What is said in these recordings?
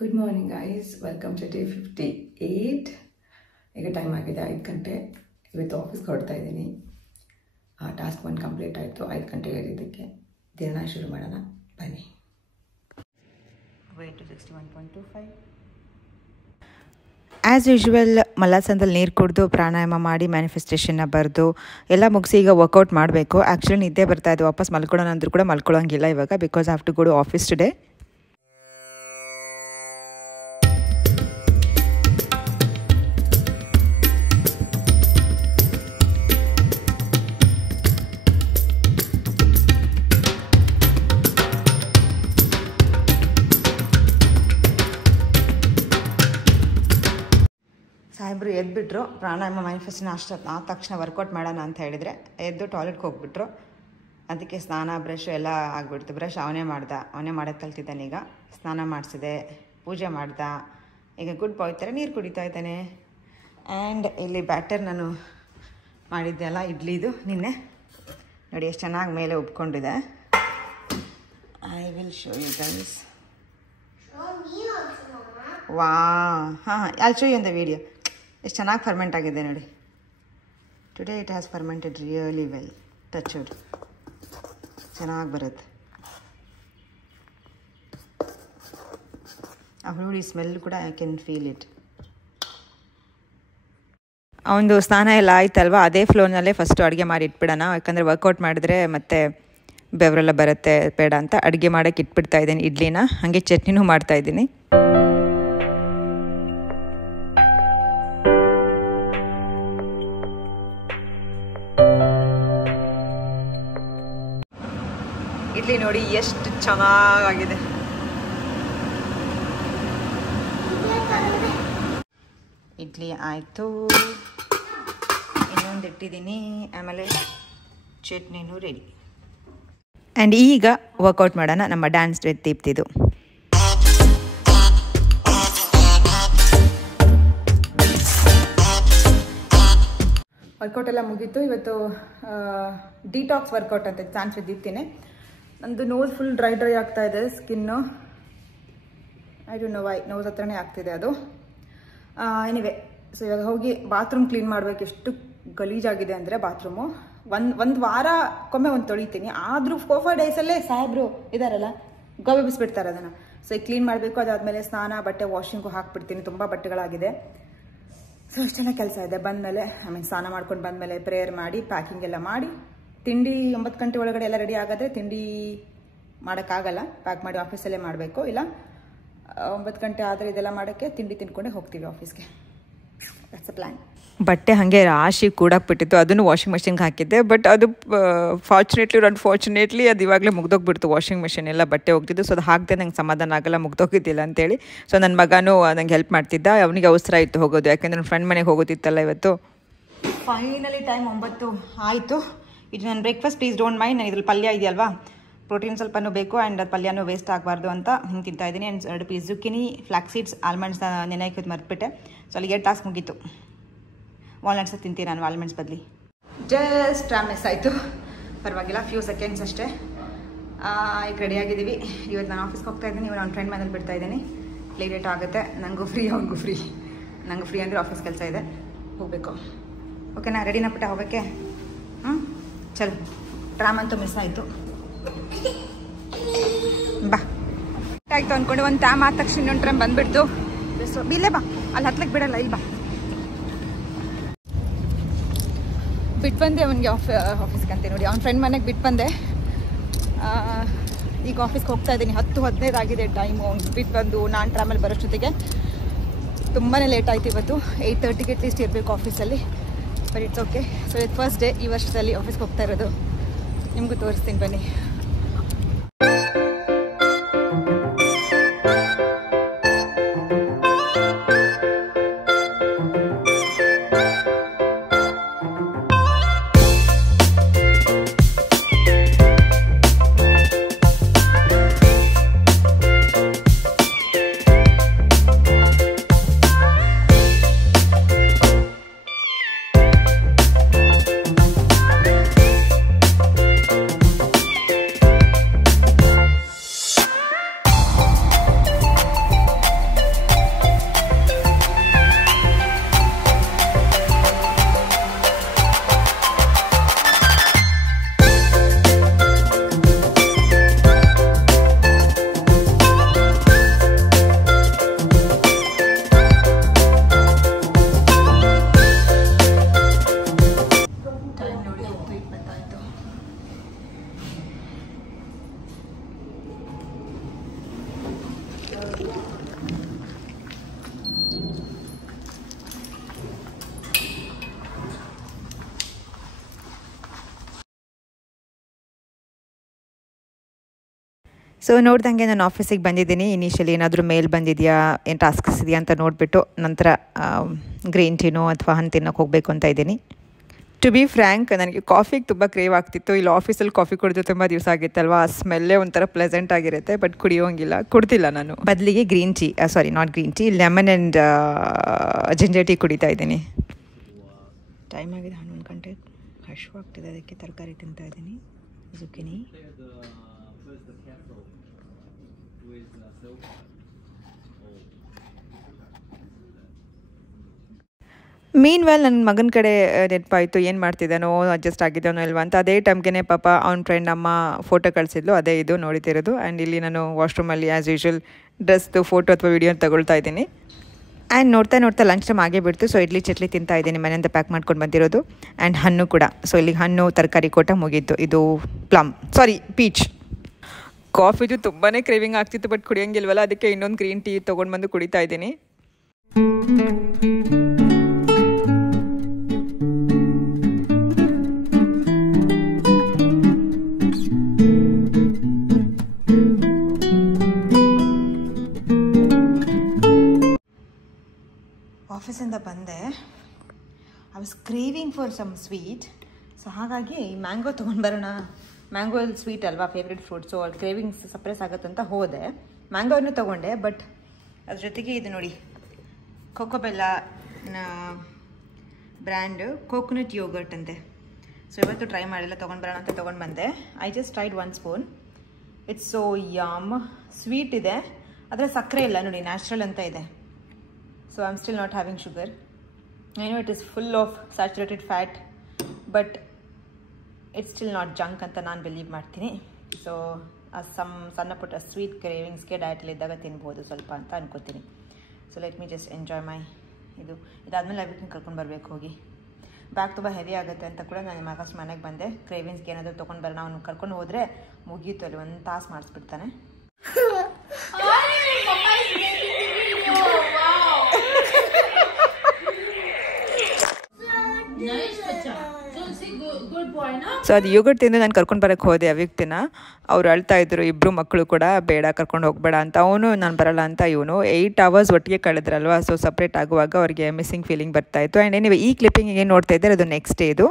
Good morning guys, welcome to day 58. ಈಗ time ಆಗಿದೆ 5 ಗಂಟೆ. ಇವತ್ತು ಆಫೀಸ್ಗೆ ಹೊರಡ್ತಾ ಇದ್ದೀನಿ. ಟಾಸ್ಕ್ 1 ಕಂಪ್ಲೀಟ್ ಆಯಿತು. 5 ಗಂಟೆಗೆ ಹೇಳಿದ್ದಕ್ಕೆ ದಿನ ಶುರು ಮಾಡೋಣ ಬನ್ನಿ. ವೇಟ್ 61.25. ಆ್ಯಸ್ ಯೂಶ್ವಲ್ ಮಲ್ಲಾಸನದಲ್ಲಿ ನೀರು ಕುಡಿದು ಪ್ರಾಣಾಯಾಮ ಮಾಡಿ ಮ್ಯಾನಿಫೆಸ್ಟೇಷನ್ನ ಬರೆದು ಎಲ್ಲ ಮುಗಿಸಿ ಈಗ ವರ್ಕೌಟ್ ಮಾಡಬೇಕು. ಆ್ಯಕ್ಚುಲಿ ನಿದ್ದೆ ಬರ್ತಾ ಇದೆ, ವಾಪಸ್ ಮಲ್ಕೊಳ್ಳೋಣ ಅಂದರೂ ಕೂಡ ಮಲ್ಕೊಳ್ಳೋಂಗಿಲ್ಲ ಇವಾಗ, because I have to go to office today. ಸಾಹೇಬ್ರು ಎದ್ಬಿಟ್ರು. ಪ್ರಾಣಾಯಾಮ ಮ್ಯಾನಿಫೆಸ್ಟೇಷನ್ ಆದ ತಕ್ಷಣ ವರ್ಕೌಟ್ ಮಾಡೋಣ ಅಂತ ಹೇಳಿದರೆ ಎದ್ದು ಟಾಯ್ಲೆಟ್ಗೆ ಹೋಗ್ಬಿಟ್ರು. ಅದಕ್ಕೆ ಸ್ನಾನ ಬ್ರಷ್ ಎಲ್ಲ ಆಗಿಬಿಡ್ತು. ಬ್ರಷ್ ಅವನೇ ಮಾಡೋದು ಕಲ್ತಿದ್ದಾನೆ. ಈಗ ಸ್ನಾನ ಮಾಡಿಸಿದೆ, ಪೂಜೆ ಮಾಡ್ದ. ಈಗ ಗುಡ್ ಬಾಯ್ ಥರ ನೀರು ಕುಡಿತಾ ಇದ್ದಾನೆ. ಆ್ಯಂಡ್ ಇಲ್ಲಿ ಬ್ಯಾಟರ್ ನಾನು ಮಾಡಿದ್ದೆ ಅಲ್ಲ ಇಡ್ಲಿದು ನಿನ್ನೆ, ನೋಡಿ ಎಷ್ಟು ಚೆನ್ನಾಗಿ ಮೇಲೆ ಉಬ್ಕೊಂಡಿದೆ. I will show you guys. ವಾ ಹಾಂ I show you in the video. ಎಷ್ಟು ಚೆನ್ನಾಗಿ ಫರ್ಮೆಂಟ್ ಆಗಿದೆ ನೋಡಿ. Today it has fermented really well. Touch wood ಚೆನ್ನಾಗಿ ಬರುತ್ತೆ. ಆ ಹುಳಿ ಸ್ಮೆಲ್ ಕೂಡ ಐ ಕ್ಯಾನ್ ಫೀಲ್ ಇಟ್. ಅವನದು ಸ್ನಾನ ಎಲ್ಲ ಆಯ್ತಲ್ವ, ಅದೇ ಫ್ಲೋನಲ್ಲೇ ಫಸ್ಟು ಅಡುಗೆ ಮಾಡಿ ಇಟ್ಬಿಡೋಣ. ಯಾಕಂದರೆ ವರ್ಕೌಟ್ ಮಾಡಿದ್ರೆ ಮತ್ತೆ ಬೆವರೆಲ್ಲ ಬರುತ್ತೆ ಬೇಡ ಅಂತ ಅಡುಗೆ ಮಾಡೋಕ್ಕೆ ಇಟ್ಬಿಡ್ತಾ ಇದ್ದೀನಿ ಇಡ್ಲಿನ. ಹಾಗೆ ಚಟ್ನಿನೂ ಮಾಡ್ತಾಯಿದ್ದೀನಿ. ಇಡ್ಲಿ ನೋಡಿ ಎಷ್ಟು ಚೆನ್ನಾಗಿದೆ. ಇಡ್ಲಿ ಆಯಿತು, ಇನ್ನೊಂದು ಇಟ್ಟಿದ್ದೀನಿ. ಆಮೇಲೆ ಚಟ್ನಿನೂ ರೆಡಿ. ಆ್ಯಂಡ್ ಈಗ ವರ್ಕೌಟ್ ಮಾಡೋಣ. ನಮ್ಮ ಡ್ಯಾನ್ಸ್ ವಿತ್ ದೀಪ್ತಿದು. ವರ್ಕೌಟ್ ಎಲ್ಲ ಮುಗೀತು. ಇವತ್ತು ಡಿಟಾಕ್ಸ್ ವರ್ಕೌಟ್ ಅಂತ ಚಾನ್ಸ್ ವಿತ್ ದೀಪ್ತಿನೇ. ನಂದು ನೋಸ್ ಫುಲ್ ಡ್ರೈ ಆಗ್ತಾ ಇದೆ. Skin I don't know why nose ಹತ್ರನೇ ಆಗ್ತಿದೆ ಅದು. ಎನಿವೆ, ಸೊ ಇವಾಗ ಹೋಗಿ ಬಾತ್ರೂಮ್ ಕ್ಲೀನ್ ಮಾಡಬೇಕು. ಎಷ್ಟು ಗಲೀಜಾಗಿದೆ ಅಂದರೆ ಬಾತ್ರೂಮು. ಒಂದು ವಾರಕ್ಕೊಮ್ಮೆ ಒಂದು ತೊಳಿತೀನಿ. ಆದರೂ 4-5 ಡೇಸಲ್ಲೇ ಸಾಹೇಬ್ರು ಇದ್ದಾರಲ್ಲ ಗೋಬಿ ಬಿಸ್ಬಿಡ್ತಾರೆ ಅದನ್ನು. ಸೊ ಈಗ ಕ್ಲೀನ್ ಮಾಡಬೇಕು. ಅದಾದಮೇಲೆ ಸ್ನಾನ, ಬಟ್ಟೆ ವಾಷಿಂಗು ಹಾಕ್ಬಿಡ್ತೀನಿ. ತುಂಬ ಬಟ್ಟೆಗಳಾಗಿದೆ. ಸೊ ಇಷ್ಟೆಲ್ಲ ಕೆಲಸ ಇದೆ. ಬಂದಮೇಲೆ ಸ್ನಾನ ಮಾಡ್ಕೊಂಡು ಬಂದಮೇಲೆ ಪ್ರೇಯರ್ ಮಾಡಿ ಪ್ಯಾಕಿಂಗ್ ಎಲ್ಲ ಮಾಡಿ, ತಿಂಡಿ 9 ಗಂಟೆ ಒಳಗಡೆ ಎಲ್ಲ ರೆಡಿ ಆಗಾದರೆ ತಿಂಡಿ ಮಾಡೋಕ್ಕಾಗಲ್ಲ. ಪ್ಯಾಕ್ ಮಾಡಿ ಆಫೀಸಲ್ಲೇ ಮಾಡಬೇಕು. ಇಲ್ಲ 9 ಗಂಟೆ ಆದರೆ ಇದೆಲ್ಲ ಮಾಡೋಕ್ಕೆ ತಿಂಡಿ ತಿನ್ಕೊಂಡೆ ಹೋಗ್ತೀವಿ ಆಫೀಸ್ಗೆ. That's a plan. ಬಟ್ಟೆ ಹಾಗೆ ರಾಶಿ ಕೂಡಾಕ್ಬಿಟ್ಟಿತ್ತು. ಅದನ್ನು ವಾಷಿಂಗ್ ಮೆಷಿನ್ಗೆ ಹಾಕಿದ್ದೆ. ಬಟ್ ಅದು ಫಾರ್ಚುನೇಟ್ಲಿ ಅನ್ಫಾರ್ಚುನೇಟ್ಲಿ ಅದು ಇವಾಗಲೇ ಮುಗ್ದೋಗ್ಬಿಡ್ತು. ವಾಷಿಂಗ್ ಮೆಷಿನ್ ಎಲ್ಲ ಬಟ್ಟೆ ಹೋಗ್ತಿದ್ದು. ಸೊ ಅದು ಹಾಕಿದೆ ನಂಗೆ ಸಮಾಧಾನ ಆಗಲ್ಲ, ಮುಗ್ದೋಗಿದ್ದಿಲ್ಲ ಅಂತೇಳಿ. ಸೊ ನನ್ನ ಮಗನೂ ನಂಗೆ ಹೆಲ್ಪ್ ಮಾಡ್ತಿದ್ದ. ಅವನಿಗೆ ಅವಸರ ಇತ್ತು ಹೋಗೋದು, ಯಾಕೆಂದರೆ ನನ್ನ ಫ್ರೆಂಡ್ ಮನೆಗೆ ಹೋಗೋದಿತ್ತಲ್ಲ ಇವತ್ತು. ಫೈನಲಿ ಟೈಮ್ 9 ಆಯಿತು. ಇದು ನನ್ನ ಬ್ರೇಕ್ಫಾಸ್ಟ್. Please don't mind. ನಾನು ಇದ್ರಲ್ಲಿ ಪಲ್ಯ ಇದೆಯಲ್ವಾ, ಪ್ರೋಟೀನ್ ಸ್ವಲ್ಪನೂ ಬೇಕು ಆ್ಯಂಡ್ ಅದು ಪಲ್ಯನೂ ವೇಸ್ಟ್ ಆಗಬಾರ್ದು ಅಂತ ಹಿಂಗೆ ತಿಂತಾಯಿದ್ದೀನಿ. And 2 piece zucchini, flax seeds, ಆಲ್ಮಂಡ್ಸ್ನ ನೆನೆಯೋದು ಮರ್ತ್ಬಿಟ್ಟೆ. ಸೊ ಅಲ್ಲಿಗೆ 2 ಟಾಸ್ಕ್ ಮುಗೀತು. ವಾಲ್ನಟ್ಸ್ ತಿಂತೀನಿ ನಾನು ಆಲ್ಮಂಡ್ಸ್ ಬದಲಿ. ಜಸ್ಟ್ ಮಿಸ್ ಆಯಿತು, ಪರವಾಗಿಲ್ಲ, ಫ್ಯೂ ಸೆಕೆಂಡ್ಸ್ ಅಷ್ಟೇ. ಈಗ ರೆಡಿಯಾಗಿದ್ದೀವಿ. ಇವತ್ತು ನಾನು ಆಫೀಸ್ಗೆ ಹೋಗ್ತಾ ಇದ್ದೀನಿ. ಇವನು ನನ್ನ ಫ್ರೆಂಡ್ ಮನೇಲಿ ಬಿಡ್ತಾ ಇದ್ದೀನಿ. ಲೇಟ್ ಆಗುತ್ತೆ. ನನಗೂ ಫ್ರೀ, ಅವ್ನಿಗೂ ಫ್ರೀ. ನನಗೂ ಫ್ರೀ ಅಂದರೆ ಆಫೀಸ್ ಕೆಲಸ ಇದೆ, ಹೋಗಬೇಕು. ಓಕೆನಾ? ರೆಡಿನಾ ಪುಟ್ಟ ಹೋಗೋಕ್ಕೆ? ಚಲೋ. ಟ್ರಾಮ್ ಅಂತೂ ಮಿಸ್ ಆಯಿತು. ಬಾ ಆಯಿತು ಅಂದ್ಕೊಂಡು ಒಂದು ಟ್ಯಾಮ್ ಆದ ತಕ್ಷಣ ಇನ್ನೊಂದು ಟ್ರಾಮ್ ಬಂದುಬಿಡ್ತು. ಇಲ್ಲೇ ಬಾ, ಅಲ್ಲಿ ಹತ್ಲಕ್ಕೆ ಬಿಡಲ್ಲ. ಇಲ್ಲಿ ಬಾ. ಬಿಟ್ಟು ಬಂದೆ ಅವನಿಗೆ ಆಫೀಸ್ಗೆ ಅಂತ ನೋಡಿ. ಅವ್ನ ಫ್ರೆಂಡ್ ಮನೆಗೆ ಬಿಟ್ಟು ಬಂದೆ. ಈಗ ಆಫೀಸ್ಗೆ ಹೋಗ್ತಾ ಇದ್ದೀನಿ. 10:15 ಆಗಿದೆ ಟೈಮು. ಅವ್ನು ಬಿಟ್ಟು ಬಂದು ನಾನು ಟ್ರಾಮಲ್ಲಿ ಬರೋಷ್ಟೊತ್ತಿಗೆ ತುಂಬಾ ಲೇಟ್ ಆಯಿತು. ಇವತ್ತು 8:30ಗೆ ಅಟ್ಲೀಸ್ಟ್ ಇರಬೇಕು ಆಫೀಸಲ್ಲಿ. But it's okay. ಸೊ ಇದು ಫಸ್ಟ್ ಡೇ ಈ ವರ್ಷದಲ್ಲಿ ಆಫೀಸ್ಗೆ ಹೋಗ್ತಾ ಇರೋದು. ನಿಮಗೂ ತೋರಿಸ್ತೀನಿ ಬನ್ನಿ. ಸೊ ನೋಡ್ದಂಗೆ ನಾನು ಆಫೀಸಿಗೆ ಬಂದಿದ್ದೀನಿ. ಇನಿಷಿಯಲಿ ಏನಾದರೂ ಮೇಲ್ ಬಂದಿದೆಯಾ, ಏನು ಟಾಸ್ಕ್ಸ್ ಇದೆಯಾ ಅಂತ ನೋಡಿಬಿಟ್ಟು ನಂತರ ಗ್ರೀನ್ ಟೀನೋ ಅಥವಾ ಹಣ್ಣು ತಿನ್ನೋಕೆ ಹೋಗಬೇಕು ಅಂತ ಇದ್ದೀನಿ. ಟು ಬಿ ಫ್ರ್ಯಾಂಕ್, ನನಗೆ ಕಾಫಿಗೆ ತುಂಬ ಕ್ರೇವ್ ಆಗ್ತಿತ್ತು. ಇಲ್ಲಿ ಆಫೀಸಲ್ಲಿ ಕಾಫಿ ಕುಡಿದು ತುಂಬ ದಿವಸ ಆಗಿತ್ತಲ್ವ, ಆ ಸ್ಮೆಲ್ಲೇ ಒಂಥರ ಪ್ಲೆಸೆಂಟ್ ಆಗಿರುತ್ತೆ. ಬಟ್ ಕುಡ್ದಿಲ್ಲ ನಾನು. ಬದಲಿಗೆ green tea, not green tea, lemon and ginger tea ಕುಡಿತಾ ಇದ್ದೀನಿ. ಟೈಮ್ ಆಗಿದೆ 11 ಗಂಟೆ. ಹಶ್ವಾಗ್ತಿದೆ, ಅದಕ್ಕೆ ತರಕಾರಿ ತಿಂತಾ ಇದ್ದೀನಿ. ಜುಕಿನಿ. ಮೀನ್ ವೆಲ್ ನನ್ನ ಮಗನ ಕಡೆ ನೆನಪಾಯಿತು, ಏನು ಮಾಡ್ತಿದ್ದಾನೋ, ಅಡ್ಜಸ್ಟ್ ಆಗಿದ್ದಾನೋ ಇಲ್ವಾ ಅಂತ. ಅದೇ ಟೈಮ್ಗೆ ಪಾಪ ಅವ್ನ ಫ್ರೆಂಡ್ ಅಮ್ಮ ಫೋಟೋ ಕಳಿಸಿದ್ಲು, ಅದೇ ಇದು ನೋಡ್ತಿರೋದು. ಆ್ಯಂಡ್ ಇಲ್ಲಿ ನಾನು ವಾಶ್ರೂಮಲ್ಲಿ ಆ್ಯಸ್ ಯೂಶ್ವಲ್ ಡ್ರೆಸ್ದು ಫೋಟೋ ಅಥವಾ ವೀಡಿಯೋ ತಗೊಳ್ತಾ ಇದ್ದೀನಿ. ಆ್ಯಂಡ್ ನೋಡ್ತಾ ಲಂಚ್ ಟೈಮ್ ಆಗೇ ಬಿಡ್ತು. ಸೊ ಇಡ್ಲಿ ಚಟ್ಲಿ ತಿಂತಾ ಇದ್ದೀನಿ, ಮನೆಯಿಂದ ಪ್ಯಾಕ್ ಮಾಡ್ಕೊಂಡು ಬಂದಿರೋದು. ಆ್ಯಂಡ್ ಹಣ್ಣು ಕೂಡ. ಸೊ ಇಲ್ಲಿಗೆ ಹಣ್ಣು ತರಕಾರಿ ಕೊಟ್ಟ ಮುಗೀತು. ಇದು ಪೀಚ್. ಕಾಫಿದು ತುಂಬಾ ಕ್ರೇವಿಂಗ್ ಆಗ್ತಿತ್ತು, ಬಟ್ ಕುಡಿಯೋಂಗಿಲ್ವಲ್ಲ, ಅದಕ್ಕೆ ಇನ್ನೊಂದು ಗ್ರೀನ್ ಟೀ ತೊಗೊಂಡು ಬಂದು ಕುಡಿತಾ ಇದ್ದೀನಿ. ಆಫೀಸಿಂದ ಬಂದೆ. I was craving for some sweet. So ಹಾಗಾಗಿ ಮ್ಯಾಂಗೋ ತೊಗೊಂಡು ಬರೋಣ. ಮ್ಯಾಂಗೋ ಸ್ವೀಟ್ ಅಲ್ವಾ, ಫೇವ್ರೆಟ್ ಫ್ರೂಟ್. ಸೊ ಅಲ್ಲಿ ಕ್ರೇವಿಂಗ್ಸ್ ಸಪ್ರೆಸ್ ಆಗುತ್ತಂತ ಹೋದೆ. ಮ್ಯಾಂಗೋನೂ ತೊಗೊಂಡೆ, ಬಟ್ ಅದ್ರ ಜೊತೆಗೆ ಇದು ನೋಡಿ, ಕೋಕೋಬೆಲ್ಲ ಬ್ರ್ಯಾಂಡು ಕೋಕೋನಟ್ ಯೋಗರ್ಟ್ ಅಂತೆ. ಸೊ ಇವತ್ತು ಟ್ರೈ ಮಾಡಿಲ್ಲ, ತೊಗೊಂಡು ಬರೋಣ ಅಂತ ತೊಗೊಂಡು ಬಂದೆ. I just tried 1 spoon. It's so yum. Sweet ಇದೆ, ಆದರೆ ಸಕ್ಕರೆ ಇಲ್ಲ ನೋಡಿ, ನ್ಯಾಚುರಲ್ ಅಂತ ಇದೆ. So I'm still not having sugar. I know it is full of saturated fat, but it's still not junk anta ನಾನು ಬಿಲೀವ್ ಮಾಡ್ತೀನಿ. ಸೊ ಸಣ್ಣ ಪುಟ್ಟ ಸ್ವೀಟ್ ಕ್ರೇವಿಂಗ್ಸ್ಗೆ ಡಯಟಲ್ಲಿ ಇದ್ದಾಗ ತಿನ್ಬೋದು ಸ್ವಲ್ಪ ಅಂತ ಅನ್ಕೋತೀನಿ. So let me just enjoy ಮೈ ಇದಾದಮೇಲೆ ಅದಕ್ಕೆ ಕರ್ಕೊಂಡು ಬರಬೇಕು ಹೋಗಿ. ಬ್ಯಾಗ್ ತುಂಬ ಹೆವಿ ಆಗುತ್ತೆ ಅಂತ ಕೂಡ ನಾನು ಫಸ್ಟ್ ಮನೆಗೆ ಬಂದೆ. ಕ್ರೇವಿಂಗ್ಸ್ಗೆ ಏನಾದರೂ ತೊಗೊಂಡು ಬರೋಣ, ಅವ್ನು ಕರ್ಕೊಂಡು ಹೋದರೆ ಮುಗೀತು, ಅಲ್ಲಿ 1 ತಾಸು ಮಾಡಿಸ್ಬಿಡ್ತಾನೆ. ಸೊ ಅದು ಯೋಗರ್ಟ್ ತಿಂದು ನಾನು ಕರ್ಕೊಂಡು ಬರೋಕ್ಕೆ ಹೋದೆ ಅವ್ಯಕ್ತಿನ. ಅವ್ರು ಅಳ್ತಾ ಇದ್ರು, ಇಬ್ಬರು ಮಕ್ಕಳು ಕೂಡ, ಬೇಡ ಕರ್ಕೊಂಡು ಹೋಗಬೇಡ ಅಂತ. ಅವನು ನಾನು ಬರೋಲ್ಲ ಅಂತ, ಇವನು 8 hours ಒಟ್ಟಿಗೆ ಕಳೆದ್ರಲ್ವ. ಸೊ ಸಪ್ರೇಟ್ ಆಗುವಾಗ ಅವ್ರಿಗೆ ಮಿಸ್ಸಿಂಗ್ ಫೀಲಿಂಗ್ ಬರ್ತಾಯಿತ್ತು. ಆ್ಯಂಡ್ ಎನಿವೆ ಈ ಕ್ಲಿಪ್ಪಿಂಗ್ ಏನು ನೋಡ್ತಾ ಇದ್ದಾರೆ, ಅದು ನೆಕ್ಸ್ಟ್ ಡೇ. ಇದು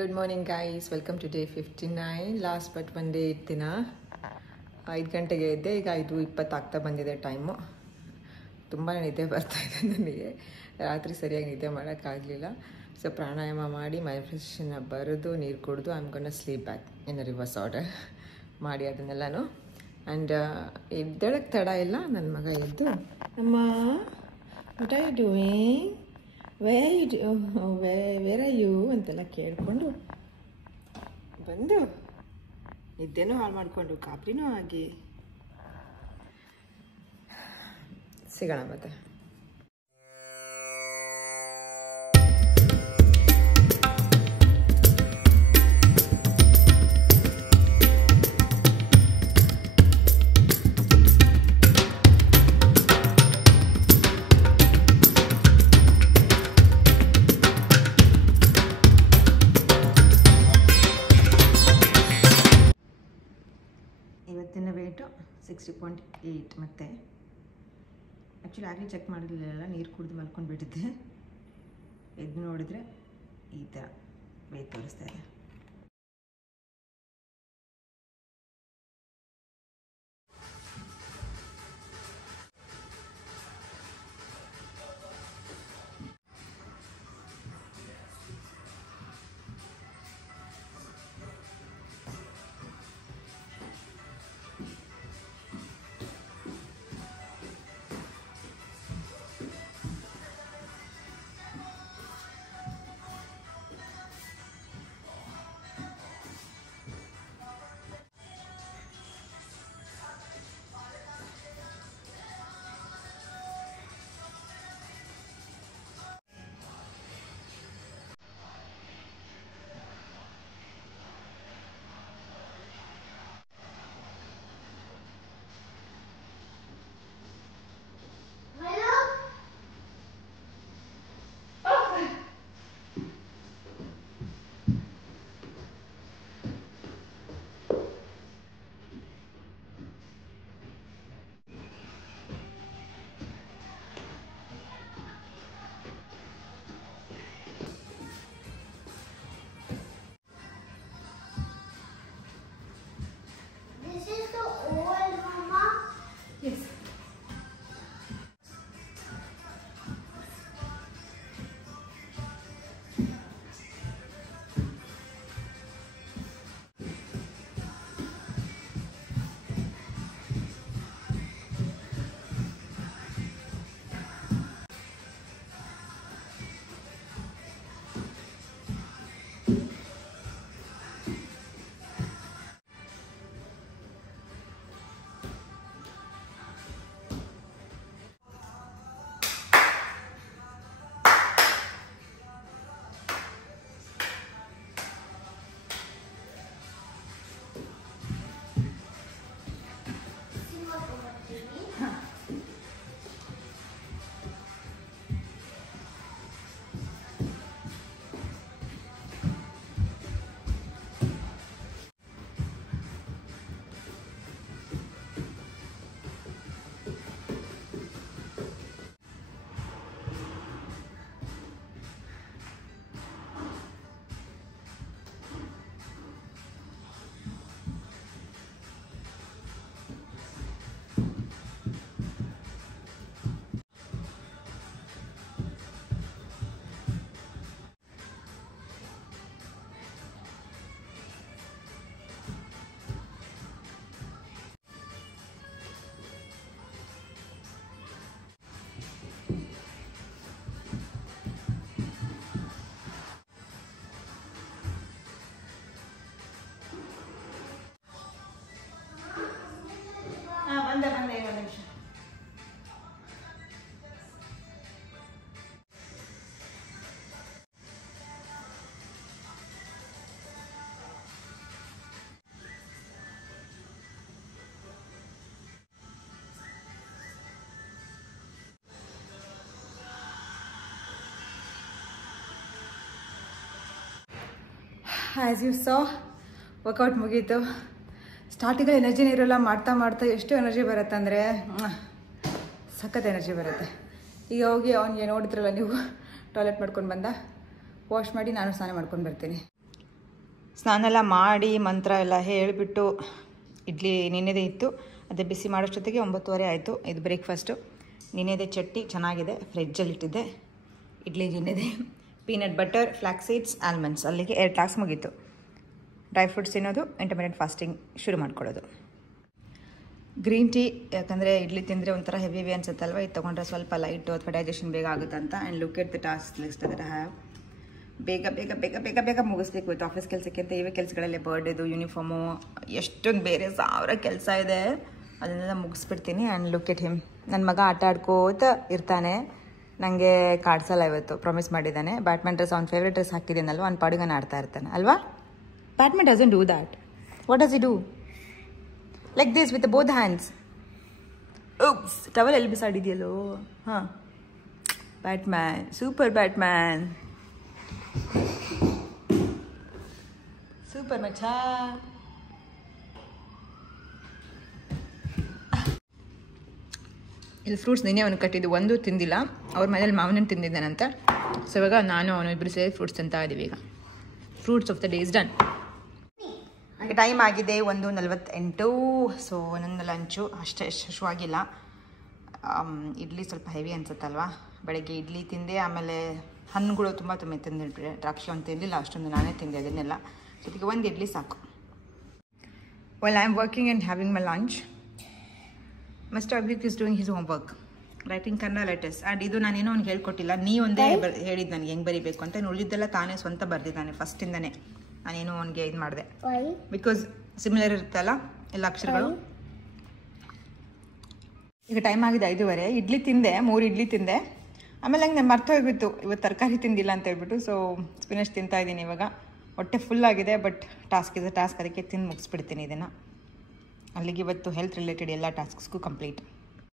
good morning guys, welcome to day 59. Last but 1 day ಇತ್ತಿನ 5 ಗಂಟೆಗೆ ಇದ್ದೆ. ಈಗ 5:20 ಆಗ್ತಾ ಬಂದಿದೆ ಟೈಮು. ತುಂಬಾ ನಿದ್ದೆ ಬರ್ತಾಯಿದೆ ನನಗೆ. ರಾತ್ರಿ ಸರಿಯಾಗಿ ನಿದ್ದೆ ಮಾಡೋಕ್ಕಾಗಲಿಲ್ಲ. ಸೊ ಪ್ರಾಣಾಯಾಮ ಮಾಡಿ ಮೆಡಿಟೇಷನ್ ಬರೆದು ನೀರು ಕುಡಿದು I am gonna sleep back in reverse order ಮಾಡಿ ಅದನ್ನೆಲ್ಲನೂ. ಆ್ಯಂಡ್ ಎದ್ದೇಳಕ್ಕೆ ತಡ ಇಲ್ಲ. ನನ್ನ ಮಗ ಎದ್ದು ಅಮ್ಮ what are you doing, where are you ಅಂತೆಲ್ಲ ಕೇಳಿಕೊಂಡು ಬಂದು ನಿದ್ದೆನೂ ಹಾಳು ಮಾಡಿಕೊಂಡು ಕಾಪ್ರಿನೂ ಆಗಿ ಸಿಗೋಣ ಮತ್ತೆ. ಇವತ್ತಿನ ವೇಟು 60.8. ಮತ್ತು ಆ್ಯಕ್ಚುಲಿ ಆಗಲಿ ಚೆಕ್ ಮಾಡಿರಲಿಲ್ಲ, ನೀರು ಕುಡಿದು ಮಲ್ಕೊಂಡ್ಬಿಟ್ಟಿದ್ದೆ. ಎದ್ದು ನೋಡಿದರೆ ಈ ಥರ ವೇಟ್ ತೋರಿಸ್ತಾ ಇದೆ. ಆ್ಯಸ್ ಯು ಸಾ ವರ್ಕೌಟ್ ಮುಗೀತು. ಸ್ಟಾರ್ಟಿಂಗಲ್ಲಿ ಎನರ್ಜಿನೇ ಇರೋಲ್ಲ, ಮಾಡ್ತಾ ಮಾಡ್ತಾ ಎಷ್ಟು ಎನರ್ಜಿ ಬರುತ್ತೆ ಅಂದರೆ ಸಖತ್ ಎನರ್ಜಿ ಬರುತ್ತೆ. ಈಗ ಹೋಗಿ ಅವನಿಗೆ ನೋಡಿದ್ರಲ್ಲ ನೀವು, ಟಾಯ್ಲೆಟ್ ಮಾಡ್ಕೊಂಡು ಬಂದ, ವಾಶ್ ಮಾಡಿ ನಾನು ಸ್ನಾನ ಮಾಡ್ಕೊಂಡು ಬರ್ತೀನಿ. ಸ್ನಾನ ಎಲ್ಲ ಮಾಡಿ ಮಂತ್ರ ಎಲ್ಲ ಹೇಳಿಬಿಟ್ಟು ಇಡ್ಲಿ ನಿನ್ನೆದೇ ಇತ್ತು, ಅದೇ ಬಿಸಿ ಮಾಡೋಷ್ಟೊತ್ತಿಗೆ 9:30 ಆಯಿತು. ಇದು ಬ್ರೇಕ್ಫಾಸ್ಟು. ನಿನ್ನೆದೇ ಚಟ್ನಿ ಚೆನ್ನಾಗಿದೆ, ಫ್ರಿಜ್ಜಲ್ಲಿ ಇಟ್ಟಿದ್ದೆ. ಇಡ್ಲಿ ನಿನ್ನೆದೇ, peanut butter, flax seeds, almonds. ಅಲ್ಲಿಗೆ 2 ಟಾಸ್ಕ್ ಮುಗೀತು. ಡ್ರೈ ಫ್ರೂಟ್ಸ್ ತಿನ್ನೋದು, ಇಂಟರ್ಮಿಡಿಯೇಟ್ ಫಾಸ್ಟಿಂಗ್ ಶುರು ಮಾಡ್ಕೊಳ್ಳೋದು. ಗ್ರೀನ್ ಟೀ, ಯಾಕಂದರೆ ಇಡ್ಲಿ ತಿಂದರೆ ಒಂಥರ ಹೆವಿ ಅನ್ಸುತ್ತಲ್ವ, ಇದು ತೊಗೊಂಡ್ರೆ ಸ್ವಲ್ಪ ಲೈಟು ಅಥವಾ ಡೈಜೆಷನ್ ಬೇಗ ಆಗುತ್ತೆ ಅಂತ. And look at the task list that I have. ಬೇಗ ಬೇಗ ಬೇಗ ಬೇಗ ಬೇಗ ಮುಗಿಸ್ಬೇಕು ಇವತ್ತು ಆಫೀಸ್ ಕೆಲಸಕ್ಕೆ ಅಂತ. ಇವೇ ಕೆಲಸಗಳಲ್ಲೇ ಬರ್ಡೇದು, ಯೂನಿಫಾರ್ಮು, ಎಷ್ಟೊಂದು ಬೇರೆ 1000 ಕೆಲಸ ಇದೆ, ಅದನ್ನೆಲ್ಲ ಮುಗಿಸ್ಬಿಡ್ತೀನಿ. ಆ್ಯಂಡ್ ಲುಕ್ ಎಟ್ ಹಿಮ್, ನನ್ನ ಮಗ ಆಟ ಆಡ್ಕೋತ ಇರ್ತಾನೆ, ನನಗೆ ಕಾಡ್ಸಲ್ಲ. ಇವತ್ತು ಪ್ರಾಮಿಸ್ ಮಾಡಿದ್ದಾನೆ. ಬ್ಯಾಟ್ಮನ್ ಡ್ರೆಸ್, ಅವ್ನ ಫೇವ್ರೇಟ್ ಡ್ರೆಸ್ ಹಾಕಿದ್ದೀನಲ್ವ, ಅವ್ನ ಪಾಡಿಗೆ ನಾನು ಆಡ್ತಾ ಇರ್ತಾನೆ ಅಲ್ವಾ. Batman doesn't do that. What does he do? Like this with both hands. OOPS, towel ಎಲ್ಲಿ ಬಿಸಾಡಿದೆಯಲ್ಲೋ. ಹಾಂ, ಬ್ಯಾಟ್ಮ್ಯಾನ್, ಸೂಪರ್ ಬ್ಯಾಟ್ಮ್ಯಾನ್, ಸೂಪರ್ ಮಚ್ಚಾ. ಇಲ್ಲಿ ಫ್ರೂಟ್ಸ್ ನಿನ್ನೆ ಅವನು ಕಟ್ಟಿದ್ದು, ಒಂದು ತಿಂದಿಲ್ಲ. ಅವ್ರ ಮನೇಲಿ ಮಾವನನ್ನು ತಿಂದಿದ್ದಾನಂತ. ಸೊ ಇವಾಗ ನಾನು ಅವನು ಇಬ್ಬರು ಸೇರಿ ಫ್ರೂಟ್ಸ್ ತಿಂತಾ ಇದ್ದೀವಿ. ಈಗ fruits of the day is done. Time ಆಗಿದೆ 1:48. ಸೊ ನನ್ನ ಲಂಚು ಅಷ್ಟೇ ಶುರುವಾಗಿಲ್ಲ. ಇಡ್ಲಿ ಸ್ವಲ್ಪ ಹೆವಿ ಅನ್ಸುತ್ತಲ್ವಾ. ಬೆಳಗ್ಗೆ ಇಡ್ಲಿ ತಿಂದೆ, ಆಮೇಲೆ ಹಣ್ಣುಗಳು ತುಂಬ ತಿಂದಿಟ್ಬಿಟ್ಟೆ. ದ್ರಾಕ್ಷಿ ಒಂದು ತಿಂದಿಲ್ಲ, ಅಷ್ಟೊಂದು ನಾನೇ ತಿಂದೆ ಅದನ್ನೆಲ್ಲ. ಜೊತೆಗೆ ಒಂದು ಇಡ್ಲಿ ಸಾಕು. Well, I am working and having my lunch. Mister Abhik is doing his homework, writing Kannada letters. And ಇದು ನಾನೇನೋ ಅವ್ನಿಗೆ ಹೇಳ್ಕೊಟ್ಟಿಲ್ಲ, ನೀ ಒಂದೇ ಹೇಳಿದ್ದು ನನಗೆ ಹೆಂಗೆ ಬರೀಬೇಕು ಅಂತ. ಉಳಿದೆಲ್ಲ ತಾನೇ ಸ್ವಂತ ಬರೆದಿದ್ದಾನೆ ಫಸ್ಟಿಂದನೇ. ನಾನೇನೋ ಅವನಿಗೆ ಇದು ಮಾಡಿದೆ, ಬಿಕಾಸ್ ಸಿಮಿಲರ್ ಇರುತ್ತಲ್ಲ ಎಲ್ಲ ಅಕ್ಷರಗಳು. ಈಗ ಟೈಮ್ ಆಗಿದೆ 5:15. ಇಡ್ಲಿ ತಿಂದೆ, 3 ಇಡ್ಲಿ ತಿಂದೆ. ಆಮೇಲೆ ಹಂಗೆ ಮರ್ತು ಹೋಗಿತ್ತು ಇವತ್ತು ತರಕಾರಿ ತಿಂದಿಲ್ಲ ಅಂತ ಹೇಳ್ಬಿಟ್ಟು. ಸೊ ಸ್ಪಿನಚ್ ತಿಂತಾ ಇದ್ದೀನಿ ಇವಾಗ. ಹೊಟ್ಟೆ ಫುಲ್ ಆಗಿದೆ, ಬಟ್ ಟಾಸ್ಕ್ ಇದೆ ಟಾಸ್ಕ್, ಅದಕ್ಕೆ ತಿಂದು ಮುಗಿಸ್ಬಿಡ್ತೀನಿ ಇದನ್ನು. ಅಲ್ಲಿಗೆ ಇವತ್ತು ಹೆಲ್ತ್ ರಿಲೇಟೆಡ್ ಎಲ್ಲ ಟಾಸ್ಕ್ಸ್ಗೂ ಕಂಪ್ಲೀಟ್.